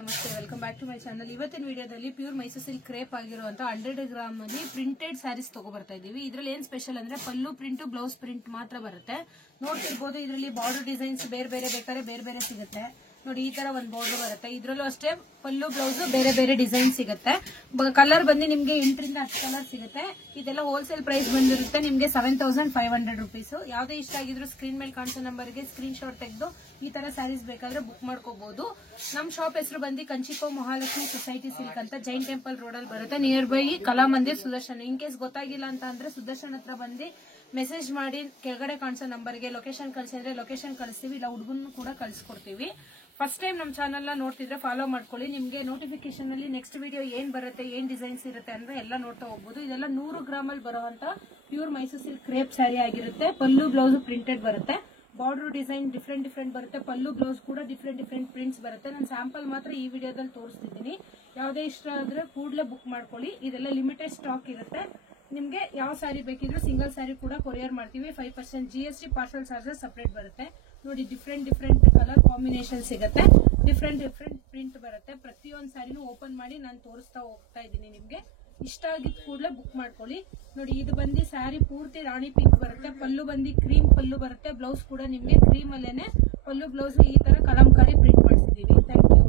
ನಮಸ್ತೆ, welcome back to my channel. ಇವತ್ತಿನ ವಿಡಿಯೋದಲ್ಲಿ ಪ್ಯೂರ್ ಮೈಸೂರು ಸಿಲ್ಕ್ ಕ್ರೇಪ್ ಆಗಿರುವಂತ 100 ಗ್ರಾಮ್ ಅಲ್ಲಿ ಪ್ರಿಂಟೆಡ್ ಸ್ಯಾರೀಸ್ ತಗೋಬರ್ತಾ ಇದೀವಿ. ಇದ್ರಲ್ಲಿ ಏನ್ ಸ್ಪೆಷಲ್ ಅಂದ್ರೆ ಪಲ್ಲು ಪ್ರಿಂಟ್, ಬ್ಲೌಸ್ ಪ್ರಿಂಟ್ ಮಾತ್ರ ಬರುತ್ತೆ. ನೋಡ್ತಿರ್ಬೋದು, ಇದರಲ್ಲಿ ಬಾರ್ಡರ್ ಡಿಸೈನ್ಸ್ ಬೇರೆ ಬೇರೆ ಬೇಕಾದ್ರೆ ಬೇರೆ ಬೇರೆ ಸಿಗುತ್ತೆ. ನೋಡಿ, ಈ ತರ ಒಂದು ಬಾರ್ಡರ್ ಬರುತ್ತೆ. ಇದ್ರಲ್ಲೂ ಅಷ್ಟೇ ಪಲ್ಲು ಬ್ಲೌಸ್ ಬೇರೆ ಬೇರೆ ಡಿಸೈನ್ ಸಿಗುತ್ತೆ. ಕಲರ್ ಬಂದು ನಿಮ್ಗೆ 8 ರಿಂದ 10 ಕಲರ್ ಸಿಗುತ್ತೆ. ಇದೆಲ್ಲ ಹೋಲ್ಸೇಲ್ ಪ್ರೈಸ್ ಬಂದಿರುತ್ತೆ ನಿಮ್ಗೆ 7500 rupees. ಯಾವ್ದೇ ಇಷ್ಟ ಆಗಿದ್ರು ಸ್ಕ್ರೀನ್ ಮೇಲೆ ಕಾಣಿಸೋ ನಂಬರ್ಗೆ ಸ್ಕ್ರೀನ್ ಶಾಟ್ ತೆಗೆದು ಈ ತರ ಸ್ಯಾರೀಸ್ ಬೇಕಾದ್ರೆ ಬುಕ್ ಮಾಡ್ಕೋಬಹುದು. ನಮ್ ಶಾಪ್ ಹೆಸರು ಬಂದು ಕಂಚಿಕೋ ಮಹಾಲಕ್ಷ್ಮಿ ಸೊಸೈಟಿ ಸಿಲ್ಕ್ ಅಂತ ಜೈನ್ ಟೆಂಪಲ್ ರೋಡ್ ಅಲ್ಲಿ ಬರುತ್ತೆ. ನಿಯರ್ ಬೈ ಕಲಾ ಮಂದಿರ್ ಸುದರ್ಶನ್. ಇನ್ ಕೇಸ್ ಗೊತ್ತಾಗಿಲ್ಲ ಅಂತ ಅಂದ್ರೆ ಸುದರ್ಶನ್ ಹತ್ರ ಬಂದು ಮೆಸೇಜ್ ಮಾಡಿ ಕೆಳಗಡೆ ಕಾಣಿಸೋ ನಂಬರ್ಗೆ ಲೊಕೇಶನ್ ಕಳಿಸಿದ್ರೆ ಲೊಕೇಶನ್ ಕಳಿಸ್ತೀವಿ, ಇಲ್ಲ ಹುಡುಗನ್ನು ಕೂಡ ಕಳ್ಸಿಕೊಡ್ತೀವಿ. ಫಸ್ಟ್ ಟೈಮ್ ನಮ್ ಚಾನಲ್ ನ ನೋಡ್ತಿದ್ರೆ ಫಾಲೋ ಮಾಡ್ಕೊಳ್ಳಿ. ನಿಮ್ಗೆ ನೋಟಿಫಿಕೇಶನ್ ಅಲ್ಲಿ ನೆಕ್ಸ್ಟ್ ವಿಡಿಯೋ ಏನ್ ಬರುತ್ತೆ, ಏನ್ ಡಿಸೈನ್ಸ್ ಇರುತ್ತೆ ಅಂದ್ರೆ ಎಲ್ಲ ನೋಡ್ತಾ ಹೋಗ್ಬೋದು. ಇದೆಲ್ಲ 100 ಗ್ರಾಮ್ ಅಲ್ಲಿ ಬರುವಂತ pure Mysuru silk crepe sari ಆಗಿರುತ್ತೆ. ಪಲ್ಲು ಬ್ಲೌಸ್ ಪ್ರಿಂಟೆಡ್ ಬರುತ್ತೆ. ಬಾರ್ಡರ್ ಡಿಸೈನ್ ಡಿಫ್ರೆಂಟ್ ಬರುತ್ತೆ. ಪಲ್ಲು ಬ್ಲೌಸ್ ಕೂಡ ಡಿಫ್ರೆಂಟ್ ಪ್ರಿಂಟ್ಸ್ ಬರುತ್ತೆ. ನಾನು ಸ್ಯಾಂಪಲ್ ಮಾತ್ರ ಈ ವಿಡಿಯೋದಲ್ಲಿ ತೋರಿಸ್ತಿದ್ದೀನಿ. ಯಾವುದೇ ಇಷ್ಟ ಆದ್ರೆ ಕೂಡಲೇ ಬುಕ್ ಮಾಡ್ಕೊಳ್ಳಿ. ಇದೆಲ್ಲ ಲಿಮಿಟೆಡ್ ಸ್ಟಾಕ್ ಇರುತ್ತೆ. ನಿಮ್ಗೆ ಯಾವ ಸ್ಯಾರಿ ಬೇಕಿದ್ರು ಸಿಂಗಲ್ ಸ್ಯಾರಿ ಕೂಡ ಕೊರಿಯರ್ ಮಾಡ್ತೀವಿ. 5% GST ಪಾರ್ಸಲ್ ಚಾರ್ಜಸ್ ಸಪರೇಟ್ ಬರುತ್ತೆ. ನೋಡಿ, ಡಿಫ್ರೆಂಟ್ ಕಲರ್ ಕಾಂಬಿನೇಷನ್ ಸಿಗುತ್ತೆ. ಡಿಫ್ರೆಂಟ್ ಪ್ರಿಂಟ್ ಬರುತ್ತೆ. ಪ್ರತಿಯೊಂದು ಸ್ಯಾರಿನೂ ಓಪನ್ ಮಾಡಿ ನಾನು ತೋರಿಸ್ತಾ ಹೋಗ್ತಾ ಇದ್ದೀನಿ. ನಿಮ್ಗೆ ಇಷ್ಟ ಆಗಿದ್ ಕೂಡಲೇ ಬುಕ್ ಮಾಡ್ಕೊಳ್ಳಿ. ನೋಡಿ, ಇದು ಬಂದು ಸ್ಯಾರಿ ಪೂರ್ತಿ ರಾಣಿ ಪಿಂಕ್ ಬರುತ್ತೆ. ಪಲ್ಲು ಬಂದು ಕ್ರೀಮ್ ಪಲ್ಲು ಬರುತ್ತೆ. ಬ್ಲೌಸ್ ಕೂಡ ನಿಮ್ಗೆ ಕ್ರೀಮ್ ಅಲ್ಲೇನೆ ಪಲ್ಲು ಬ್ಲೌಸ್ ಈ ತರ ಕಲಂಕಾರಿ ಪ್ರಿಂಟ್ ಮಾಡಿಸಿದೀವಿ. Thank you.